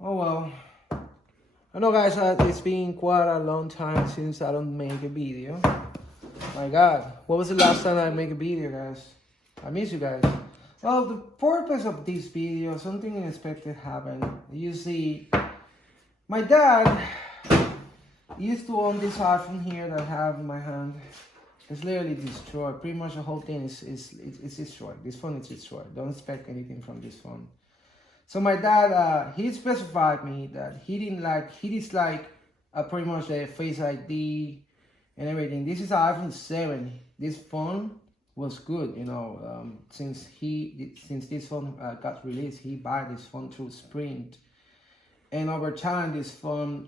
Oh well. I know, guys, it's been quite a long time since I don't make a video. My God, what was the last time I make a video, guys? I miss you guys. Well, the purpose of this video, something unexpected happened. You see, my dad used to own this iPhone here that I have in my hand. It's literally destroyed. Pretty much the whole thing is destroyed. This phone is destroyed. Don't expect anything from this phone. So my dad, he specified me that he disliked pretty much the Face ID and everything. This is an iPhone 7. This phone was good, you know. Since this phone got released, he bought this phone through Sprint. And over time, this phone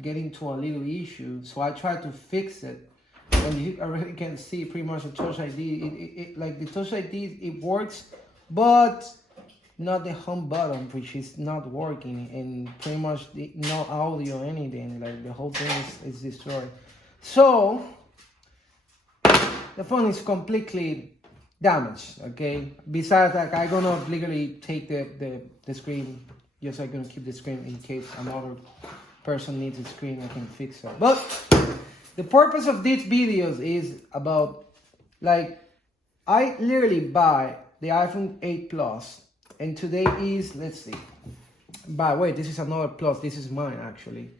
get into a little issue. So I tried to fix it. And you already can see pretty much the Touch ID. Like the Touch ID, it works, but not the home button, which is not working, and pretty much no audio or anything. Like the whole thing is destroyed. So the phone is completely damaged. Okay. Besides that, I'm gonna legally take the screen. Yes, I'm gonna keep the screen in case another person needs a screen. I can fix it. But the purpose of these videos is about, like, I literally buy the iPhone 8 Plus, and today is, let's see, wait, this is another Plus, this is mine actually.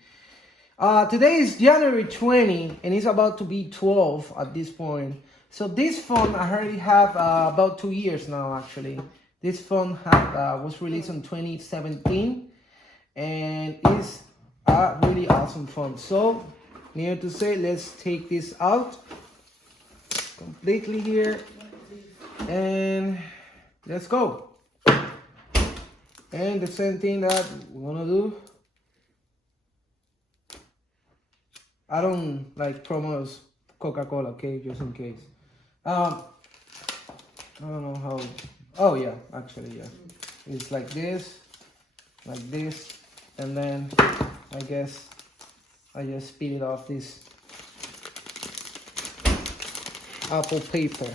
Today is January 20, and it's about to be 12 at this point. So this phone I already have about 2 years now actually. This phone was released in 2017, and it's a really awesome phone. So, needed to say, let's take this out completely here, and let's go. And the same thing that we're gonna do. I don't like promos Coca-Cola, okay, just in case. I don't know how. Oh yeah, actually yeah. It's like this, and then I guess I just speed it off this Apple paper.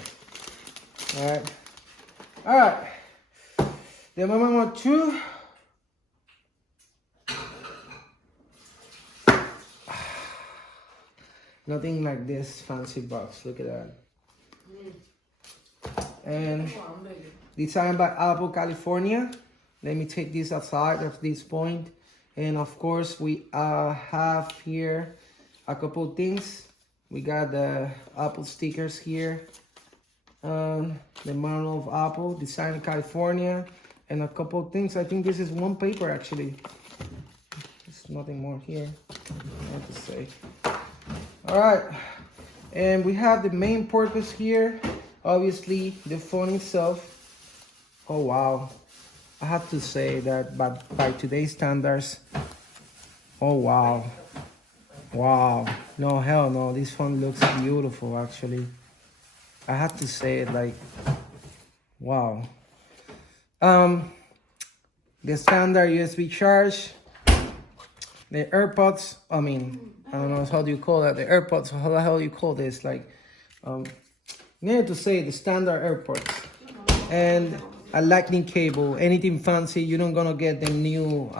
All right. The moment number 2. Nothing like this fancy box. Look at that. And designed by Apple California. Let me take this aside at this point. And of course, we have here a couple things. We got the Apple stickers here. The manual of Apple, designed in California. And a couple things. I think this is one paper actually. There's nothing more here. I have to say. All right. And we have the main purpose here. Obviously, the phone itself. Oh, wow. I have to say that by today's standards, oh wow, wow, no, hell no, this phone looks beautiful actually. I have to say it, like, wow. The standard USB charge, the AirPods, I don't know how do you call that, the AirPods, how the hell you call this, like, needed to say the standard AirPods, and a lightning cable. Anything fancy, you're not gonna get the new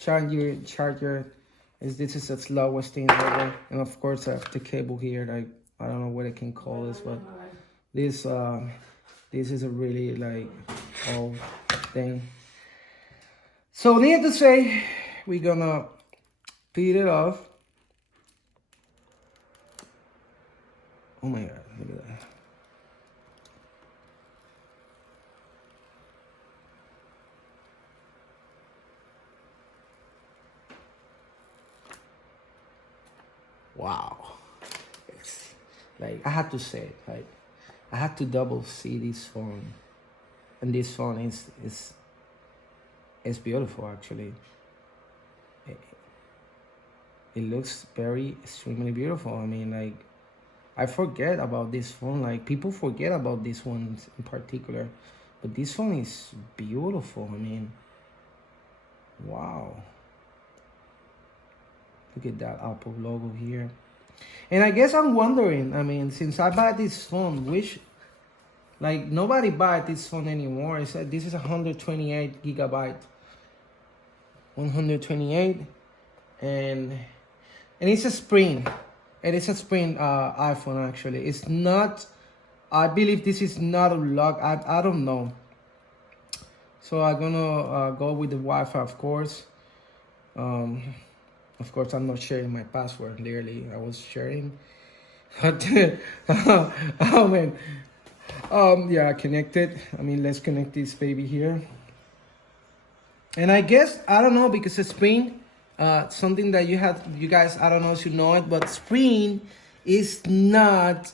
charger. This is the slowest thing ever. And of course the cable here, like, I don't know what I can call this, but this is a really like old thing. So needless to say, we're gonna peel it off. Oh my God, look at that. Wow, it's like, I have to say it, like, I have to double see this phone, and this phone is beautiful actually. It looks very extremely beautiful. I mean, like, I forget about this phone, like people forget about this one in particular, but this phone is beautiful. I mean, wow. Look at that Apple logo here. And I guess I'm wondering, I mean, since I bought this phone, like, nobody buy this phone anymore. This is 128 gigabyte 128, and it's a spring. And it's a spring iPhone actually. It's not. I believe this is not a lock. I don't know. So I'm gonna go with the Wi-Fi, of course. Of course, I'm not sharing my password. Clearly, I was sharing, but oh man, yeah, connected. I mean, let's connect this baby here. And I guess I don't know because it's Spring, something that you guys, I don't know if you know it, but Spring is not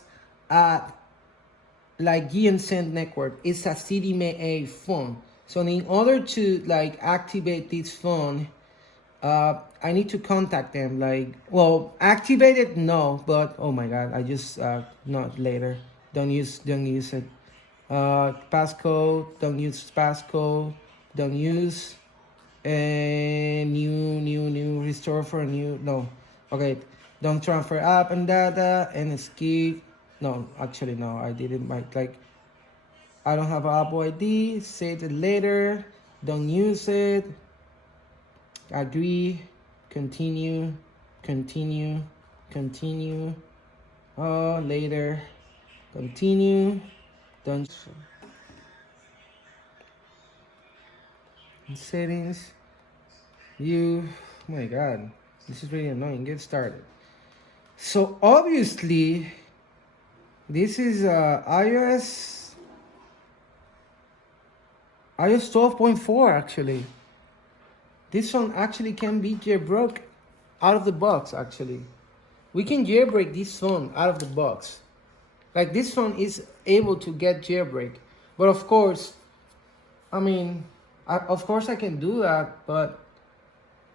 like GSM network. It's a CDMA phone. So in order to like activate this phone, I need to contact them. Like, well, activate it, no, but oh my god, I just not later. Don't use it. Passcode, don't use passcode. Don't use new restore for new, no. Okay, don't transfer app and data and skip. No, actually no, I didn't like I don't have Apple ID. Save it later. Don't use it. Agree. Continue. Later. Continue. Don't. Settings. Oh my god, this is really annoying. Get started. So obviously, this is iOS 12.4 actually. This one actually can be jailbroken out of the box actually. We can jailbreak this phone out of the box. Like this phone is able to get jailbreak. But of course, I mean, of course I can do that, but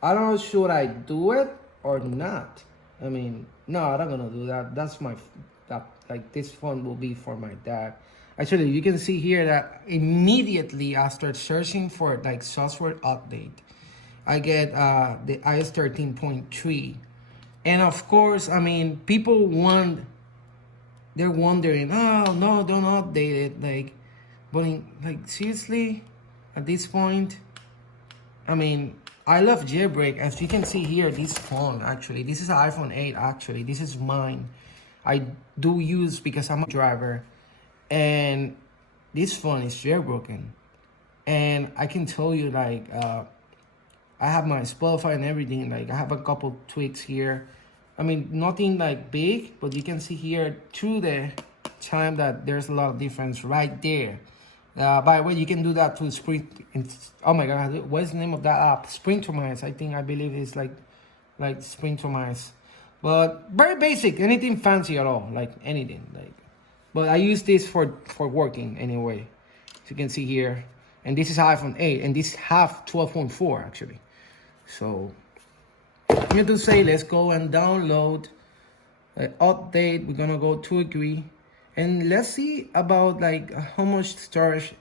I don't know, should I do it or not? I mean, no, I'm not gonna do that. Like this phone will be for my dad. Actually, you can see here that immediately after searching for like software update, I get the iOS 13.3. And of course, I mean, they're wondering, oh no, don't update it. Like seriously, at this point, I mean, I love jailbreak. As you can see here, this phone actually, this is an iPhone 8 actually. This is mine. I do use because I'm a driver, and this phone is jailbroken. And I can tell you like, I have my Spotify and everything. Like I have a couple tweaks here. I mean, nothing like big, but you can see here through the time that there's a lot of difference right there. By the way, you can do that to Spring. Oh my god, what is the name of that app? Springtomize. I believe it's like Springtomize, but very basic. Anything fancy at all? Like anything. Like, but I use this for working anyway. As you can see here, and this is iPhone 8, and this have 12.4 actually. So I'm going to say let's go and download, update. We're gonna go to agree. And let's see about like how much storage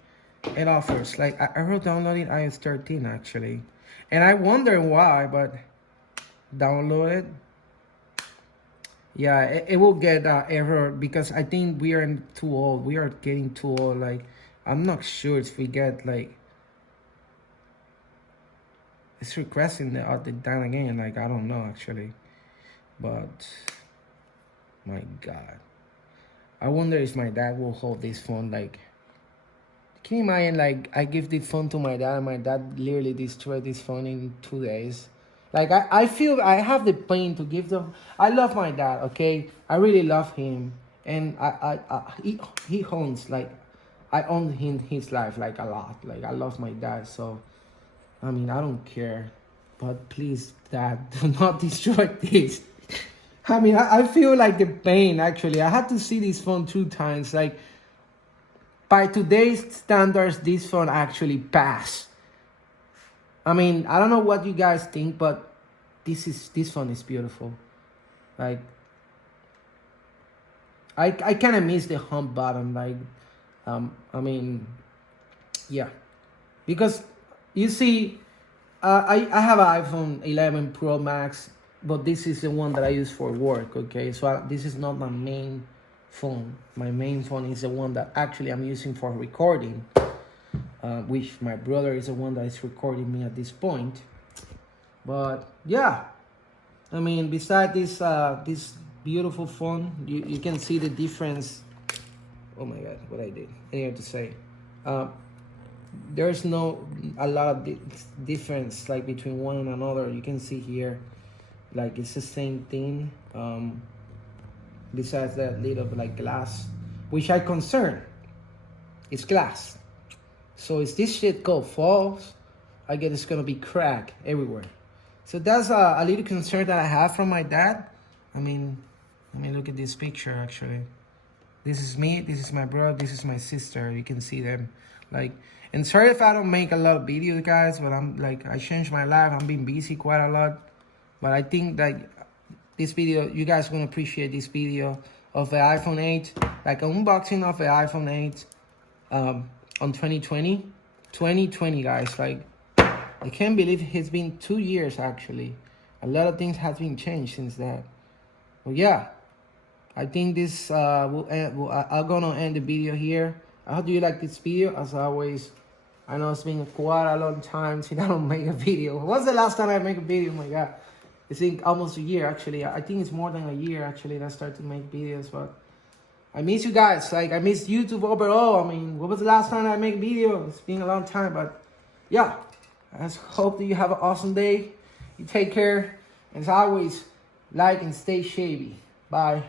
it offers. Like I wrote downloading iOS 13 actually. And I wonder why, but download it. Yeah, it will get error because I think we are too old. We are getting too old. Like I'm not sure if we get like, it's requesting the update down again. Like I don't know actually, but my god. I wonder if my dad will hold this phone. Like, can you imagine, like, I give the phone to my dad and my dad literally destroyed this phone in 2 days. Like, I feel I have the pain to give them. I love my dad, okay? I really love him. And he owns, like, I own his life, like, a lot. Like, I love my dad, so, I mean, I don't care. But please, dad, do not destroy this. I mean, I feel like the pain, actually. I had to see this phone 2 times. Like, by today's standards, this phone actually passed. I mean, I don't know what you guys think, but this phone is beautiful. Like, I kind of miss the home button. Like, I mean, yeah. Because, you see, I have an iPhone 11 Pro Max, but this is the one that I use for work, okay? So this is not my main phone. My main phone is the one that actually I'm using for recording, which my brother is the one that is recording me at this point. But yeah, I mean, beside this beautiful phone, you can see the difference. Oh my God, what I did. I have to say, there's no a lot of difference like between one and another. You can see here, like it's the same thing. Besides that little like glass, which I concern, it's glass. So if this shit falls, I guess it's gonna be crack everywhere. So that's a little concern that I have from my dad. I mean, let me look at this picture actually. This is me, this is my brother, this is my sister. You can see them. Like, and sorry if I don't make a lot of videos, guys, but I'm like, I changed my life. I'm being busy quite a lot. But I think that this video, you guys are gonna appreciate this video of the iPhone 8, like an unboxing of the iPhone 8 on 2020. 2020, guys, like, I can't believe it's been 2 years actually. A lot of things have been changed since that. Well, yeah, I think this I'm gonna end the video here. I hope you like this video. As always, I know it's been quite a long time since I don't make a video. What's the last time I make a video? Oh my God, it's been almost a year actually. I think it's more than a year actually that I started to make videos. But I miss you guys. Like, I miss YouTube overall. I mean, what was the last time I made a video? It's been a long time, but yeah. I just hope that you have an awesome day. You take care. And as always, like and stay shavy. Bye.